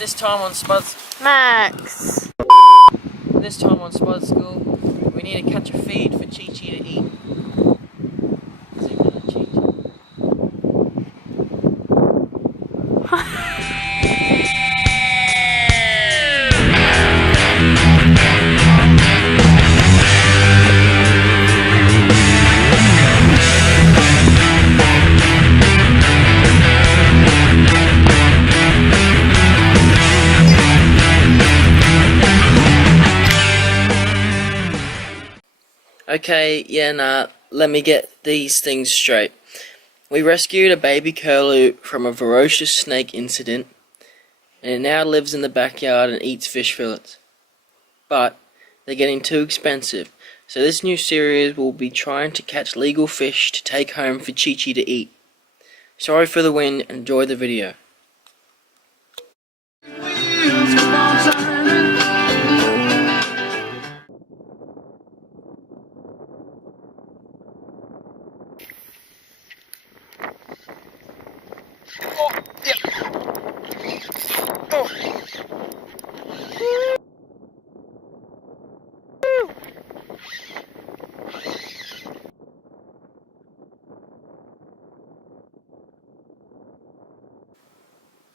This time on Spuds. Max. This time on Spud School, we need to catch a feed for Chi Chi to eat. Zoom in on Chi Okay, yeah, nah, let me get these things straight. We rescued a baby curlew from a ferocious snake incident, and it now lives in the backyard and eats fish fillets. But they're getting too expensive, so this new series will be trying to catch legal fish to take home for Chi Chi to eat. Sorry for the wind, enjoy the video. Oh, yeah. Oh.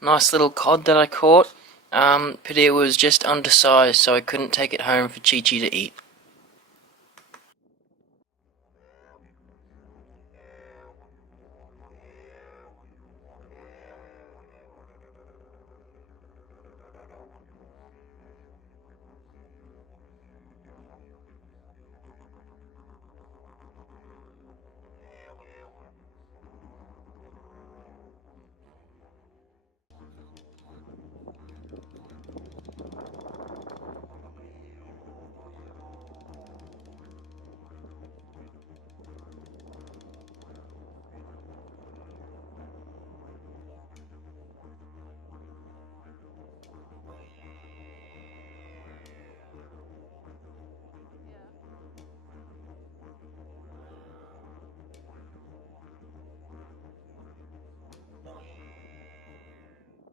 Nice little cod that I caught. Pity it was just undersized, so I couldn't take it home for Chi Chi to eat.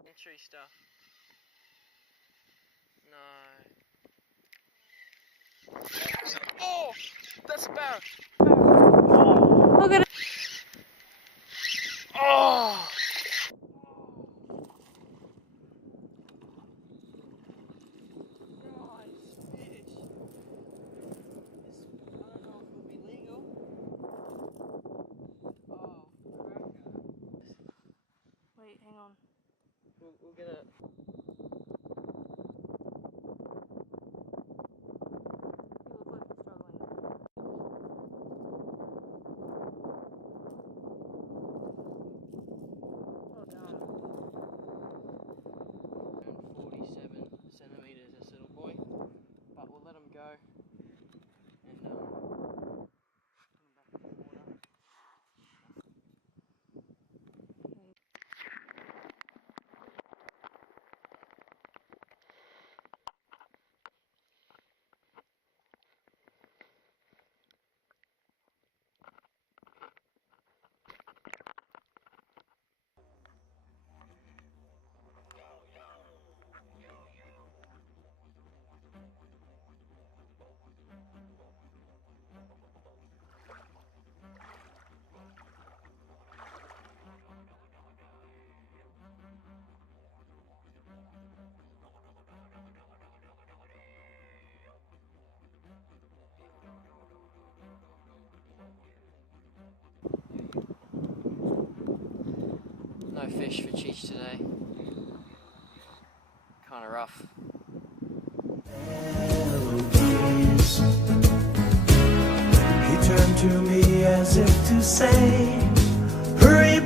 Entry stuff. No. Oh! That's a barrel! Look at it. Oh! Wait, hang on. We'll get it. No fish for Cheech today. Kinda rough. He turned to me as if to say, hurry